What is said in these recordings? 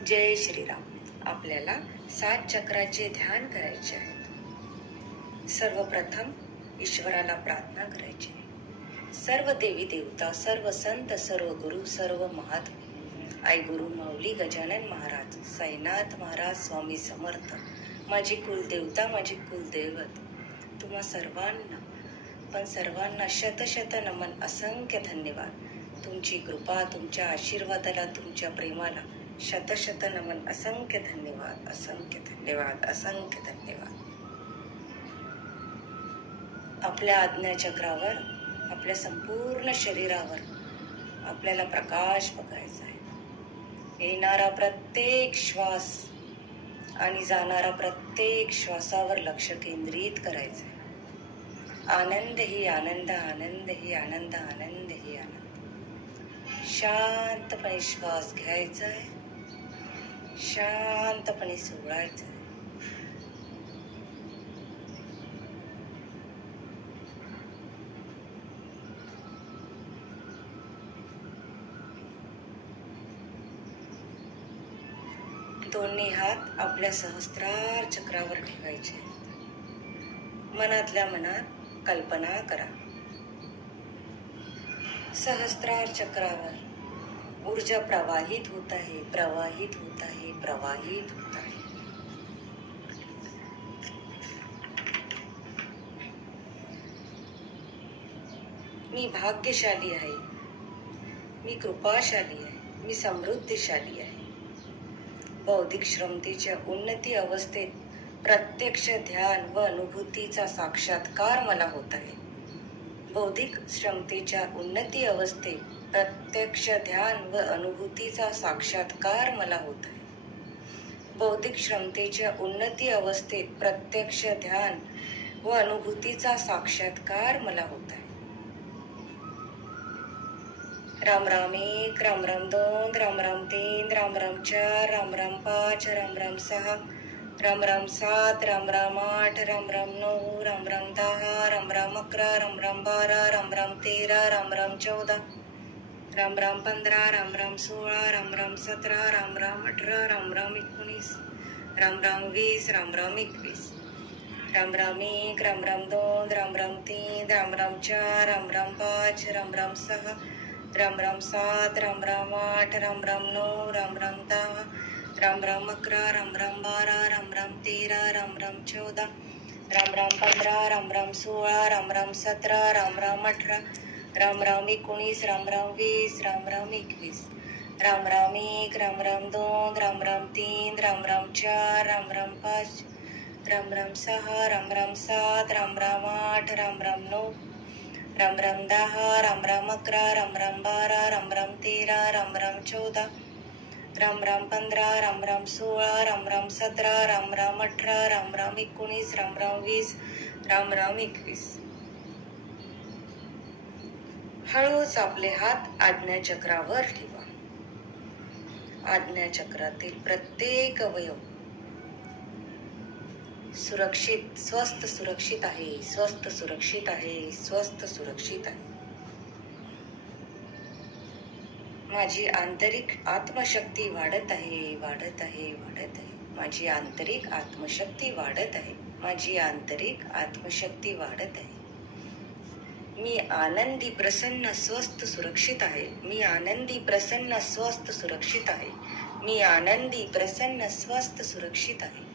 जय श्रीराम. आपल्याला 7 चक्राचे ध्यान करायचे आहे. सर्वप्रथम ईश्वराला प्रार्थना करायची. सर्व देवी देवता, सर्व संत, सर्व गुरु, सर्व महात्मे, आई गुरु माऊली, गजानन महाराज, साईनाथ महाराज, स्वामी समर्थ, माझी कुलदेवता, माझी कुलदैवत, तुम्हा सर्वांना शत नमन, असंख्य धन्यवाद. तुमची कृपा, तुमच्या आशीर्वादाला, तुमच्या प्रेमाला शत नमन, असंख्य धन्यवाद, असंख्य धन्यवाद, असंख्य धन्यवाद. आपल्या आज्ञाचक्रावर, आपल्या संपूर्ण शरीरावर आपल्याला प्रकाश बघायचा आहे. येणारा प्रत्येक श्वास आणि जाणारा प्रत्येक श्वासावर लक्ष केंद्रित करायचं आहे. आनंद ही आनंद, आनंद ही आनंद, आनंद ही आनंद. शांतपणे श्वास घ्यायचा आहे, शांतपणे सोडायचं. दोन्ही हात आपल्या सहस्त्रार चक्रावर ठेवायचे. मनातल्या मनात कल्पना करा, सहस्त्रार चक्रावर ऊर्जा प्रवाहित होत आहे, प्रवाहित होत आहे, प्रवाहित होत आहे. मी भाग्यशाली आहे, मी कृपाशाली आहे, मी समृद्धीशाली आहे. बौद्धिक क्षमतेच्या उन्नती अवस्थेत प्रत्यक्ष ध्यान व अनुभूतीचा साक्षात्कार मला होत आहे. बौद्धिक क्षमतेच्या उन्नती अवस्थेत प्रत्यक्ष ध्यान व अनुभूतीचा साक्षात्कार मला होत आहे. बौद्धिक क्षमतेच्या उन्नती अवस्थेत प्रत्यक्ष ध्यान व अनुभूतीचा साक्षात्कार मला होत आहे. राम राम 1, राम राम 2, राम राम 3, राम राम 4, राम राम 5, राम राम 6, राम राम 7, राम राम 8, राम राम 9, राम राम 10, राम राम 11, राम राम 12, राम राम 13, राम राम 14, राम राम 15, राम राम 16, राम राम 17, राम राम 18, राम राम 19, राम राम 20, राम राम 21, राम राम 1, राम राम 2, राम राम 3, राम राम 4, राम राम 5, राम राम 6, राम राम 7, राम राम 8, राम राम 9, राम राम 10, राम राम 11, राम राम 12, राम राम 13, राम राम 14, राम राम 15, राम राम 16, राम राम 17, राम राम 18, राम राम 19, राम राम 20, राम राम 21, राम राम 1, राम राम 2, राम राम 3, राम राम 4, राम राम 5, राम राम 6, राम राम 7, राम राम 8, राम राम 9, राम राम 10, राम राम 11, राम राम 12, राम राम 13, राम राम 14, राम राम 15, राम राम 16, राम राम 17, राम राम 18, राम राम 19, राम राम 20, राम राम 21. हळूच आपले हात आज्ञाचक्रावर ठेवा. आज्ञाचक्रातील प्रत्येक अवयव सुरक्षित, स्वस्थ सुरक्षित आहे, स्वस्थ सुरक्षित आहे, स्वस्थ सुरक्षित आहे. माझी आंतरिक आत्मशक्ती वाढत आहे, वाढत आहे, वाढत आहे. माझी आंतरिक आत्मशक्ती वाढत आहे, माझी आंतरिक आत्मशक्ती वाढत आहे. मी आनंदी, प्रसन्न, स्वस्थ सुरक्षित आहे. मी आनंदी, प्रसन्न, स्वस्थ सुरक्षित आहे. मी आनंदी, प्रसन्न, स्वस्थ सुरक्षित आहे.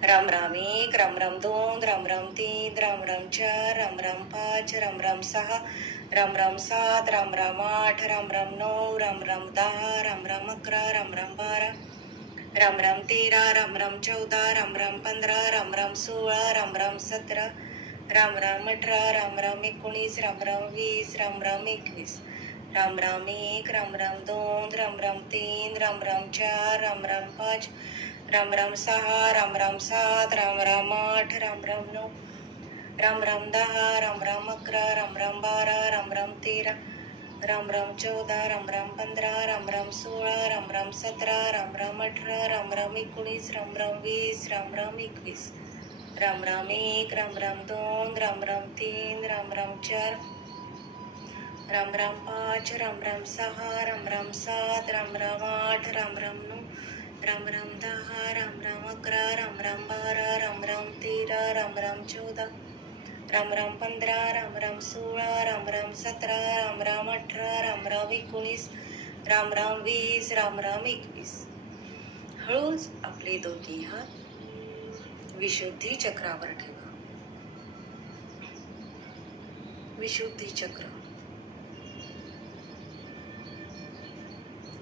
राम राम 1, राम राम 2, राम राम 3, राम राम 4, राम राम 5, राम राम 6, राम राम 7, राम राम 8, राम राम 9, राम राम 10, राम राम 11, राम राम 12, राम राम 13, राम राम 14, राम राम 15, राम राम 16, राम राम 17, राम राम 18, राम राम 19, राम राम 20, राम राम 21, राम राम 1, राम राम 2, राम राम 3, राम राम 4, राम राम 5, राम राम 6, राम राम 7, राम राम 8, राम राम 9, राम राम 10, राम राम 11, राम राम 12, राम राम 13, राम राम 14, राम राम 15, राम राम 16, राम राम 17, राम राम 18, राम राम 19, राम राम 20, राम राम 21, राम राम 1, राम राम 2, राम राम 3, राम राम 4, राम राम 5, राम राम 6, राम राम 7, राम राम 8, राम राम 9, राम राम 10, राम राम 11, राम राम 12, राम राम 13, राम राम 14, राम राम 15, राम राम 16, राम राम 17, राम राम 18, राम राम 19, राम राम 20, राम राम 21. हळूच आपले दोन्ही हात विशुद्धी चक्रावर ठेवा. विशुद्धी चक्र,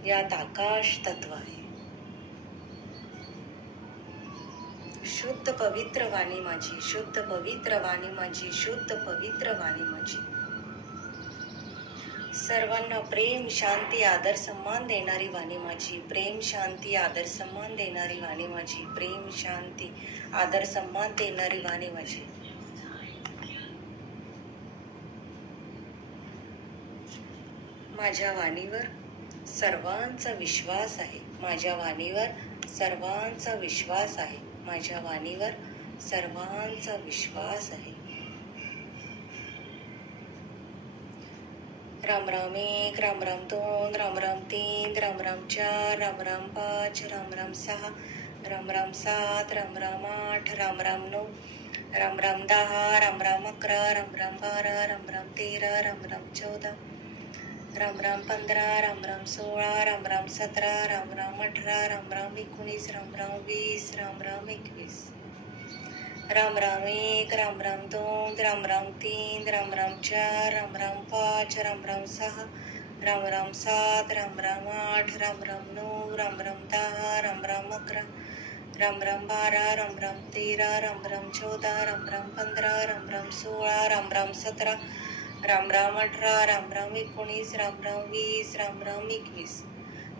यात आकाश तत्व आहे. शुद्ध पवित्र वाणी माझी, शुद्ध पवित्र वाणी माझी, शुद्ध पवित्र वाणी माझी. सर्वांना प्रेम शांती आदर सन्मान देणारी वाणी माझी. प्रेम शांती आदर सन्मान देणारी वाणी माझी. प्रेम शांती आदर सन्मान देणारी वाणी माझी. माझ्या वाणीवर सर्वांचा विश्वास आहे. माझ्या वाणीवर सर्वांचा विश्वास आहे. माझ्या वाणीवर सर्वांचा विश्वास आहे. राम राम 1, राम राम 2, राम राम 3, राम राम 4, राम राम 5, राम राम 6, राम राम 7, राम राम 8, राम राम 9, राम राम 10, राम राम 11, राम राम 12, राम राम 13, राम राम 14, राम राम 15, राम राम 16, राम राम 17, राम राम 18, राम राम 19, राम राम 20, राम राम 21. राम राम 1, राम राम 2, राम राम 3, राम राम 4, राम राम 5, राम राम 6, राम राम 7, राम राम 8, राम राम 9, राम राम 10, राम राम 11, राम राम 12, राम राम 13, राम राम 14, राम राम 15, राम राम 16, राम राम 17, राम राम 18, राम राम 19, राम राम 20, राम राम 21.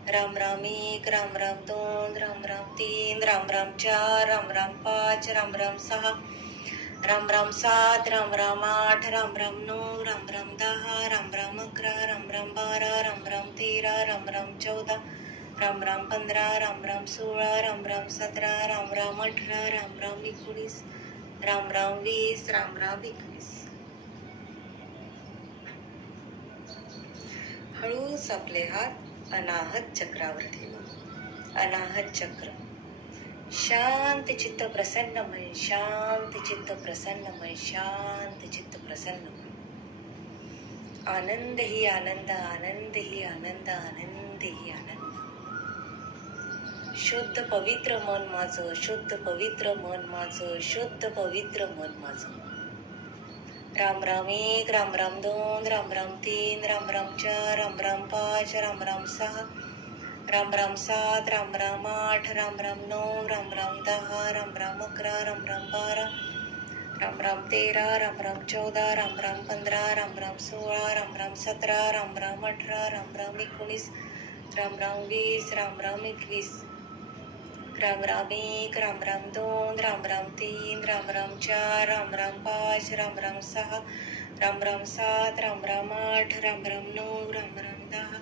राम राम 1, राम राम 2, राम राम 3, राम राम 4, राम राम 5, राम राम 6, राम राम 7, राम राम 8, राम राम 9, राम राम 10, राम राम 11, राम राम 12, राम राम 13, राम राम 14, राम राम 15, राम राम 16, राम राम 17, राम राम 18, राम राम 19, राम राम 20, राम राम 21. हळूच आपले हात अनाहत चक्रावर ठेवा. अनाहत चक्र, शांत चित्त प्रसन्नमय, शांत चित्त प्रसन्नमय, शांत चित्त प्रसन्नमय. आनंद ही आनंद, आनंद ही आनंद, आनंद ही आनंद. शुद्ध पवित्र मन माझं, शुद्ध पवित्र मन माझं, शुद्ध पवित्र मन माझं. राम राम 1, राम राम 2, राम राम 3, राम राम 4, राम राम 5, राम राम 6, राम राम 7, राम राम 8, राम राम 9, राम राम 10, राम राम 11, राम राम 12, राम राम 13, राम राम 14, राम राम 15, राम राम 16, राम राम 17, राम राम 18, राम राम 19, राम राम 20, राम राम 21. राम राम 1, राम राम 2, राम राम 3, राम राम 4, राम राम 5, राम राम 6, राम राम 7, राम राम 8, राम राम 9, राम राम 10,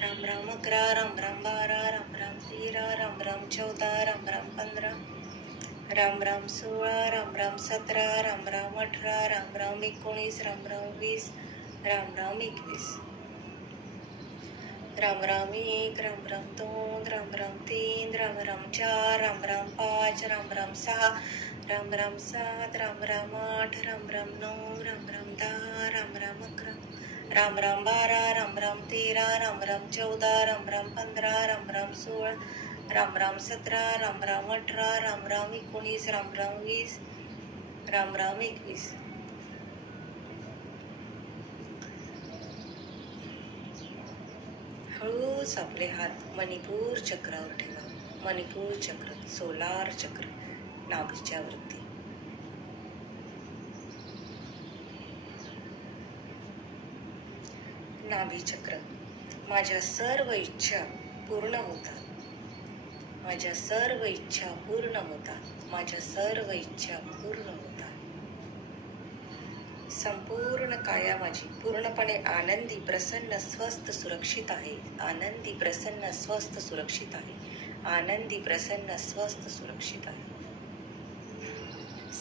राम राम 11, राम राम 12, राम राम 13, राम राम 14, राम राम 15, राम राम 16, राम राम 17, राम राम 18, राम राम 19, राम राम 20, राम राम 21. राम राम 1, राम राम 2, राम राम 3, राम राम 4, राम राम 5, राम राम 6, राम राम 7, राम राम 8, राम राम 9, राम राम 10, राम राम 11, राम राम 12, राम राम 13, राम राम 14, राम राम 15, राम राम 16, राम राम 17, राम राम 18, राम राम 19, राम राम 20, राम राम 21. हळूच आपले हात मणिपूर चक्रावर ठेवा. मणिपूर चक्र, सोलार चक्र, नाभीच्या वरती. नाभी चक्र, माझ्या सर्व इच्छा पूर्ण होतात. माझ्या सर्व इच्छा पूर्ण होतात. माझ्या सर्व इच्छा पूर्ण होतात. संपूर्ण काया माझी पूर्णपणे आनंदी, प्रसन्न, स्वस्थ, सुरक्षित आहे. आनंदी, प्रसन्न, स्वस्थ, सुरक्षित आहे. आनंदी, प्रसन्न, स्वस्थ, सुरक्षित आहे.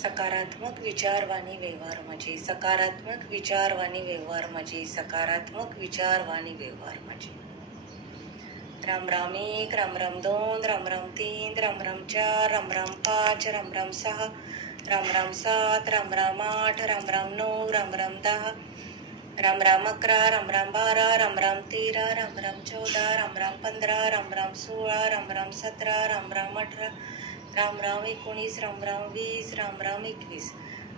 सकारात्मक विचारवाणी व्यवहार माझे. सकारात्मक विचारवाणी व्यवहार माझे. सकारात्मक विचारवाणी व्यवहार माझे. राम राम एक, राम राम दोन, राम राम तीन, राम राम चार, राम राम पाच, राम राम सहा, राम राम सात, राम राम आठ, राम राम नऊ, राम राम दहा, राम राम अकरा, राम राम बारा, राम राम तेरा, राम राम 14, राम राम 15, राम राम 16, राम राम 17, राम राम 18, राम राम 19, राम राम 20, राम राम 21,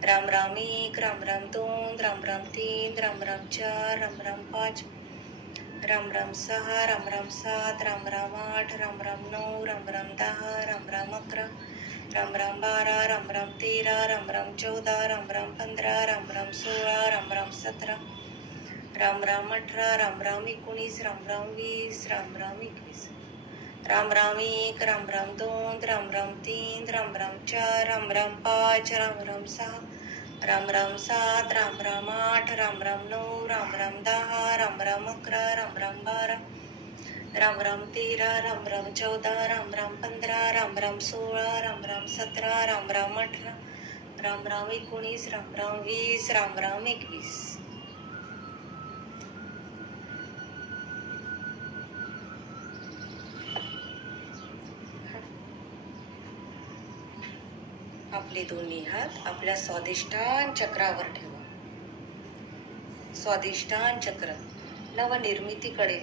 राम राम एक, राम राम दोन, राम राम तीन, राम राम चार, राम राम पाच, राम राम सहा, राम राम सात, राम राम आठ, राम राम नऊ, राम राम दहा, राम राम अकरा, राम राम बारा, राम राम तेरा, राम राम 14, राम राम 15, राम राम 16, राम राम 17, राम राम 18, राम राम 19, राम राम 20, राम राम 21, राम राम एक, राम राम दोन, राम राम तीन, राम राम चार, राम राम पाच, राम राम सहा, राम राम सात, राम राम आठ, राम राम नऊ, राम राम दहा, राम राम अकरा, राम राम बारा, राम राम तेरा, राम राम 14, राम राम 15, राम राम 16, राम राम 17, राम राम 18, राम राम 19, राम राम 20, राम राम 21. आपले दोन्ही हात आपल्या स्वादिष्टान चक्रावर ठेवा. स्वादिष्टान चक्र. नवनिर्मितीकडे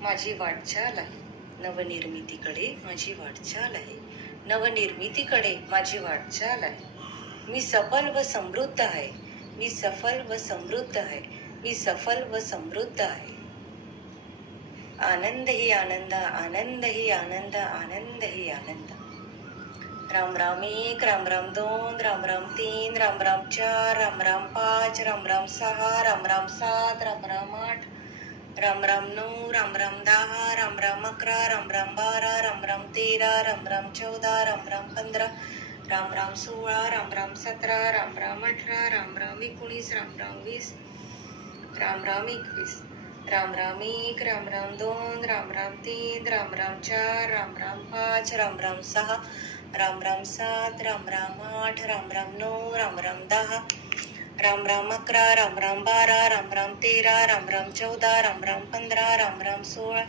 माझी वाटचाल आहे. नवनिर्मितीकडे माझी वाटचाल आहे. नवनिर्मितीकडे माझी वाटचाल आहे. मी सफल व समृद्ध आहे. मी सफल व समृद्ध आहे. मी सफल व समृद्ध आहे. आनंद ही आनंद, आनंद ही आनंद, आनंद ही आनंद. राम राम एक, राम राम दोन, राम राम तीन, राम राम चार, राम राम पाच, राम राम सहा, राम राम सात, राम राम आठ, राम राम नऊ, राम राम दहा, राम राम अकरा, राम राम बारा, राम राम तेरा, राम राम 14, राम राम 15, राम राम 16, राम राम 17, राम राम 18, राम राम 19, राम राम 20, राम राम 21, राम राम एक, राम राम दोन, राम राम तीन, राम राम चार, राम राम पाच, राम राम सहा, राम राम सात, राम राम आठ, राम राम नऊ, राम राम दहा, राम राम अकरा, राम राम बारा, राम राम तेरा, राम राम 14, राम राम 15, राम राम 16,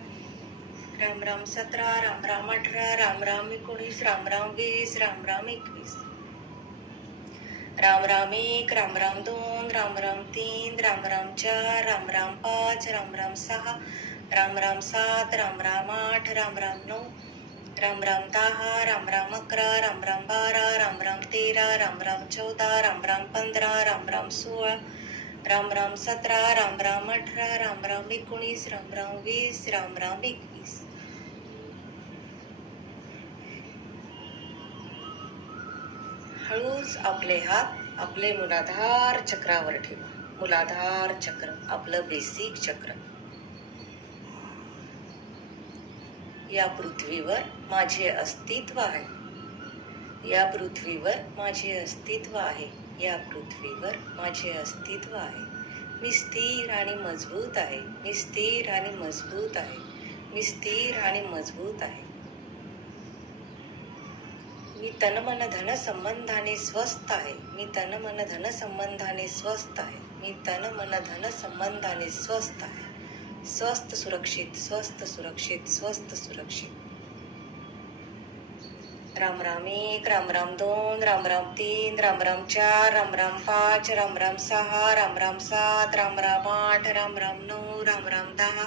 राम राम 17, राम राम 18, राम राम 19, राम राम 20, राम राम 21, राम राम एक, राम राम दोन, राम राम तीन, राम राम चार, राम राम पाच, राम राम सहा, राम राम सात, राम राम आठ, राम राम नऊ, राम राम दहा, राम राम अकरा, राम राम बारा, राम राम तेरा, राम राम 14, राम राम 15, राम राम 16, राम राम 17, राम राम 18, राम राम 19, राम राम 20, राम राम 21. हळूच आपले हात आपले मूलाधार चक्रावर ठेवा. मूलाधार चक्र आपलं बेसिक चक्र. या पृथ्वीवर माझे अस्तित्व आहे. या पृथ्वीवर माझे अस्तित्व आहे. या पृथ्वीवर माझे अस्तित्व आहे. मी स्थिर आणि मजबूत आहे. मी स्थिर आणि मजबूत आहे. मी स्थिर आणि मजबूत आहे. मी तनमन धन संबंधाने स्वस्थ आहे. मी तनमन धन संबंधाने स्वस्थ आहे. मी तनमन धन संबंधाने स्वस्थ आहे. स्वस्थ सुरक्षित, स्वस्थ सुरक्षित, स्वस्थ सुरक्षित. राम राम एक, राम राम दोन, राम राम तीन, राम राम चार, राम राम पाच, राम राम सहा, राम राम सात, राम राम आठ, राम राम नऊ, राम राम दहा,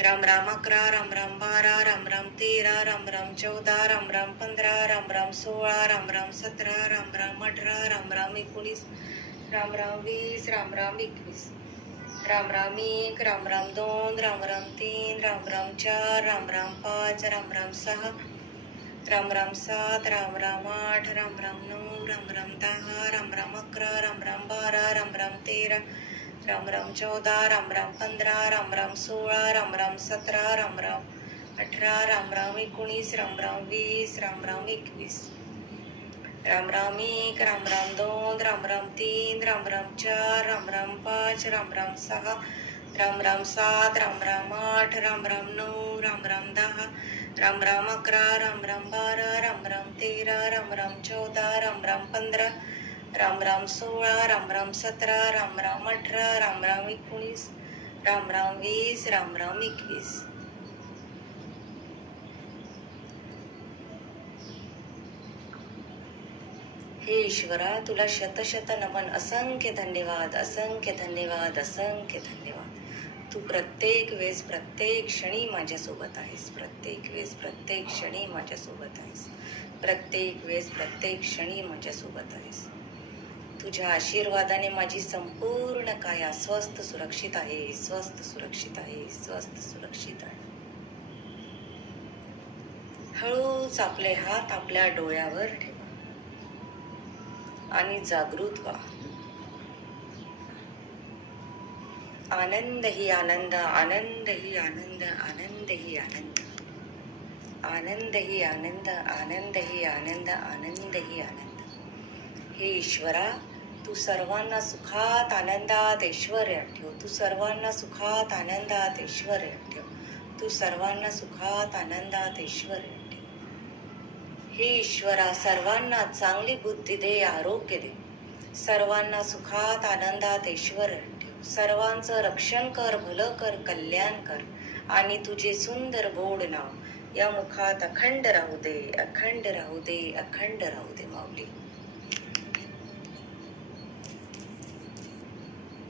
राम राम अकरा, राम राम बारा, राम राम तेरा, राम राम 14, राम राम 15, राम राम 16, राम राम 17, राम राम 18, राम राम 19, राम राम 20, राम राम 21, राम राम एक, राम राम दोन, राम राम तीन, राम राम चार, राम राम पाच, राम राम सहा, राम राम सात, राम राम आठ, राम राम नऊ, राम राम दहा, राम राम अकरा, राम राम बारा, राम राम तेरा, राम राम 14, राम राम 15, राम राम 16, राम राम 17, राम राम 18, राम राम 19, राम राम 20, राम राम 21, राम राम एक, राम राम दोन, राम राम तीन, राम राम चार, राम राम पाच, राम राम सहा, राम राम सात, राम राम आठ, राम राम नऊ, राम राम दहा, राम राम अकरा, राम राम बारा, राम राम तेरा, राम राम 14, राम राम 15, राम राम 16, राम राम 17, राम राम 18, राम राम 19, राम राम 20, राम राम 21, हे ईश्वरा तुला शतशत नमन, असंख्य धन्यवाद, असंख्य धन्यवाद, असंख्य धन्यवाद. तू प्रत्येक वेळेस प्रत्येक क्षणी माझ्यासोबत आहेस, प्रत्येक वेळेस प्रत्येक क्षणी माझ्यासोबत आहेस, प्रत्येक वेळेस प्रत्येक क्षणी माझ्यासोबत आहेस. तुझ्या आशीर्वादाने माझी संपूर्ण काया स्वस्थ सुरक्षित आहे, स्वस्थ सुरक्षित आहे, स्वस्थ सुरक्षित आहे. हळूच आपले हात आपल्या डोळ्यावर ठेवा आणि जागृत व्हा. आनंद ही आनंद, आनंद ही आनंद, आनंद ही आनंद, आनंद ही आनंद, आनंद ही आनंद, आनंद ही आनंद. हे ईश्वरा तू सर्वांना सुखात आनंदात ऐश्वर्यात ठेव, तू सर्वांना सुखात आनंदात ऐश्वर्यात ठेव, तू सर्वांना सुखात आनंदात ऐश्वर्यात ठेव. हे ईश्वरा सर्वांना चांगली बुद्धी दे, आरोग्य दे, सर्वांना सुखात आनंदात ऐश्वर्यात ठेव, सर्वांचं रक्षण कर, भलं कर, कल्याण कर आणि तुझे सुंदर गोड नाव या मुखात अखंड राहू दे, अखंड राहू दे, अखंड राहू दे माऊली.